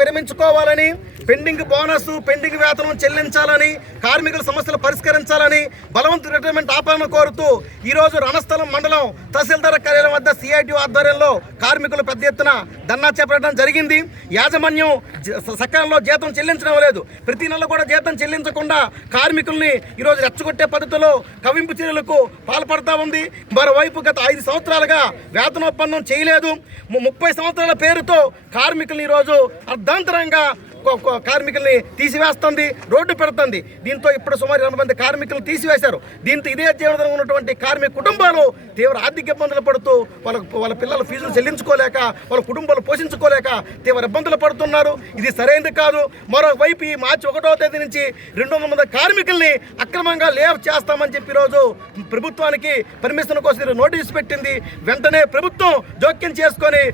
విరమించుకోవాలని, pending bonus, pending వేతనం చెల్లించాలని, కార్మికుల సమస్యలు పరిష్కరించాలని, బలవంత రిటైర్మెంట్ ఆపాలని కోరుతూ ఈరోజు రణస్థలం మండలం తహసీల్దార్ కార్యాలయం వద్ద సిఐటి ఆధ్వర్యంలో కార్మికులు పెద్ద ఎత్తున ధర్నా చేపట్టడం జరిగింది. యాజమాన్యం సకాలంలో జీతం చెల్లించడం లేదు. ప్రతి నెల కూడా జీతం చెల్లించకుండా కార్మికుల్ని ఈరోజు రెచ్చగొట్టే పద్ధతిలో కవింపు చర్యలకు పాల్పడతా ఉంది. మరోవైపు గత 5 సంవత్సరాలుగా వేతనొప్పందం చేయలేదు. 30 సంవత్సరాల పేరుతో కార్మికుల్ని ఈరోజు అర్ధాంతరంగా కార్మికుల్ని తీసివేస్తుంది, రోడ్డు పెడుతుంది. దీంతో ఇప్పుడు సుమారు 20 మంది కార్మికులను తీసివేశారు. దీంతో ఇదే జీవనంలో ఉన్నటువంటి కార్మిక కుటుంబాలు తీవ్ర ఆర్థిక ఇబ్బందులు పడుతూ వాళ్ళ పిల్లల ఫీజులు చెల్లించుకోలేక, వాళ్ళ కుటుంబాలు పోషించుకోలేక తీవ్ర ఇబ్బందులు పడుతున్నారు. ఇది సరైనది కాదు. మరోవైపు ఈ మార్చి 1వ తేదీ నుంచి 200 మంది కార్మికుల్ని అక్రమంగా లే ఆఫ్ చేస్తామని చెప్పి ఈరోజు ప్రభుత్వానికి పర్మిషన్ కోసం నోటీసు పెట్టింది. వెంటనే ప్రభుత్వం జోక్యం చేసుకొని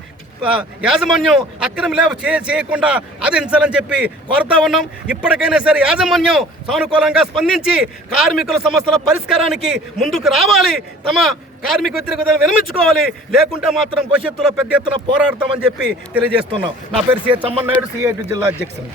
యాజమాన్యం అక్రమ లేవ చేయకుండా ఆదించాలని చెప్పి కోరుతా ఉన్నాం. ఇప్పటికైనా సరే యాజమాన్యం సానుకూలంగా స్పందించి కార్మికుల సమస్యల పరిష్కారానికి ముందుకు రావాలి, తమ కార్మిక వ్యతిరేకతను విరమించుకోవాలి. లేకుంటే మాత్రం భవిష్యత్తులో పెద్ద ఎత్తున పోరాడతామని చెప్పి తెలియజేస్తున్నాం. నా పేరు సిహెచ్ అమ్మన్నాయుడు, సిఐటి జిల్లా అధ్యక్షుడు.